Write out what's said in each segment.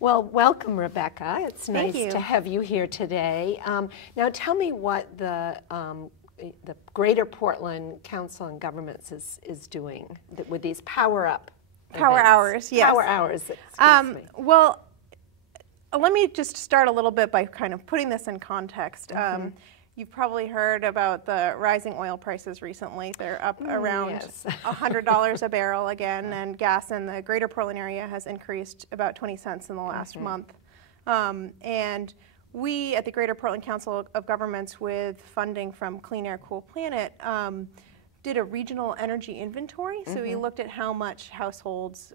Well, welcome, Rebecca. It's Thank nice you. to have you here today. Now, tell me what the Greater Portland Council on Governments is doing with these Power Up Power events. Hours, yes. Power Hours, excuse me. Well, let me just start a little bit by kind of putting this in context. You've probably heard about the rising oil prices recently. They're up around $100 a barrel again, and gas in the Greater Portland area has increased about 20 cents in the last month. And we at the Greater Portland Council of Governments, with funding from Clean Air, Cool Planet, did a regional energy inventory. So we looked at how much households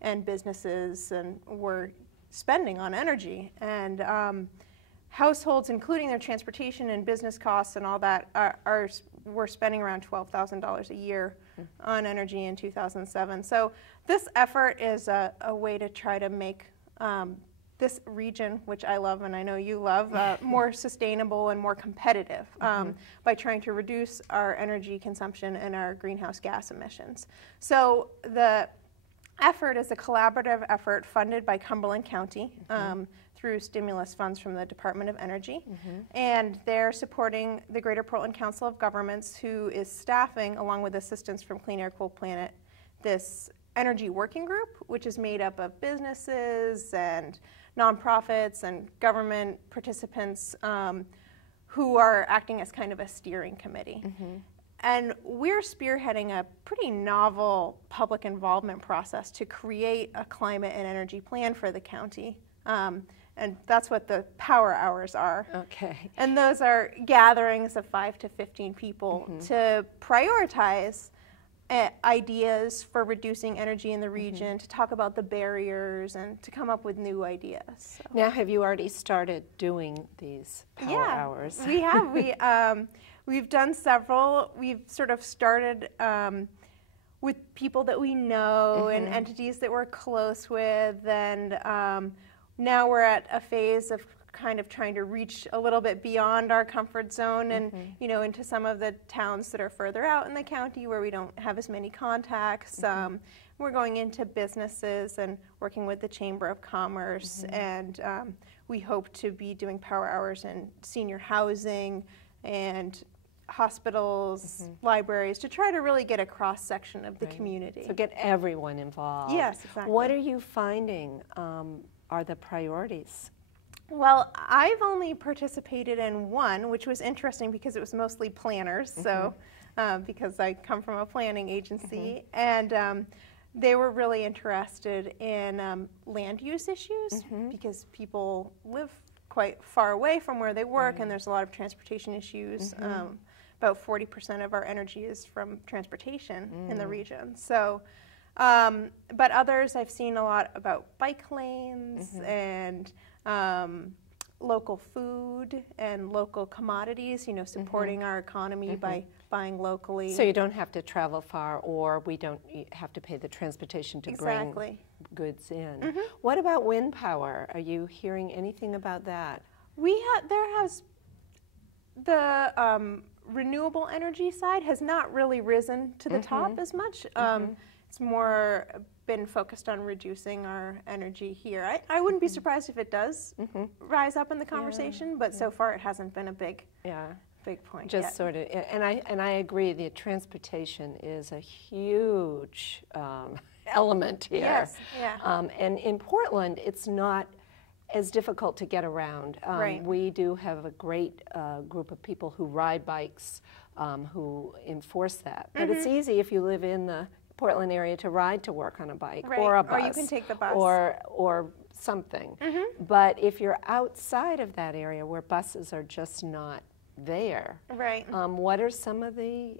and businesses were spending on energy. And households, including their transportation and business costs and all that, were spending around $12,000 a year on energy in 2007. So this effort is a way to try to make this region, which I love and I know you love, more sustainable and more competitive by trying to reduce our energy consumption and our greenhouse gas emissions. So the effort is a collaborative effort funded by Cumberland County through stimulus funds from the Department of Energy. And they're supporting the Greater Portland Council of Governments, who is staffing, along with assistance from Clean Air, Cool Planet, this energy working group, which is made up of businesses and nonprofits and government participants who are acting as kind of a steering committee. And we're spearheading a pretty novel public involvement process to create a climate and energy plan for the county. And that's what the Power Hours are. Okay. And those are gatherings of 5 to 15 people to prioritize ideas for reducing energy in the region, to talk about the barriers, and to come up with new ideas. So. Now, have you already started doing these Power Hours? We have. We've done several. We've sort of started with people that we know and entities that we're close with, and now we're at a phase of kind of trying to reach a little bit beyond our comfort zone and into some of the towns that are further out in the county where we don't have as many contacts. We're going into businesses and working with the Chamber of Commerce, and we hope to be doing Power Hours in senior housing and hospitals, libraries, to try to really get a cross-section of the community. So get everyone involved. Yes, exactly. What are you finding are the priorities? Well, I've only participated in one, which was interesting because it was mostly planners, so because I come from a planning agency, and they were really interested in land use issues because people live quite far away from where they work, and there's a lot of transportation issues. About 40% of our energy is from transportation in the region. So, but others, I've seen a lot about bike lanes and local food and local commodities, supporting our economy by buying locally. So you don't have to travel far, or we don't have to pay the transportation to bring goods in. What about wind power? Are you hearing anything about that? There has the renewable energy side has not really risen to the top as much. It's more been focused on reducing our energy here. I wouldn't be surprised if it does rise up in the conversation, but so far it hasn't been a big point Just yet. sort of, and I agree, the transportation is a huge element here. Yes, yeah. And in Portland, it's not as difficult to get around. We do have a great group of people who ride bikes who enforce that. But it's easy if you live in the Portland area to ride to work on a bike or a bus. Or you can take the bus. Or something. But if you're outside of that area where buses are just not there, what are some of the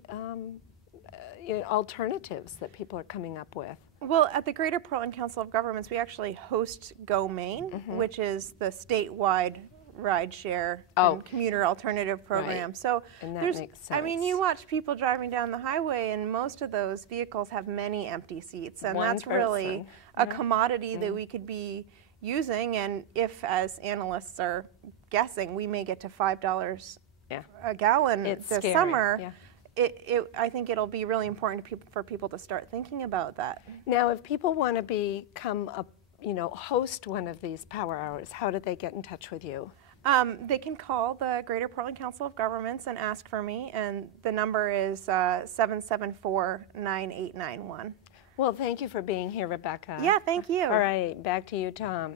alternatives that people are coming up with? Well, at the Greater Portland Council of Governments, we actually host Go Maine, which is the statewide rideshare and commuter alternative program. So and that makes sense. I mean, you watch people driving down the highway, and most of those vehicles have many empty seats, and that's really a commodity that we could be using. And if, as analysts are guessing, we may get to $5 a gallon this summer. I think it'll be really important for people to start thinking about that. Now, if people want to become host one of these power hours, how do they get in touch with you? They can call the Greater Portland Council of Governments and ask for me, and the number is 774-9891. Well, thank you for being here, Rebecca. Yeah, thank you. All right, back to you, Tom.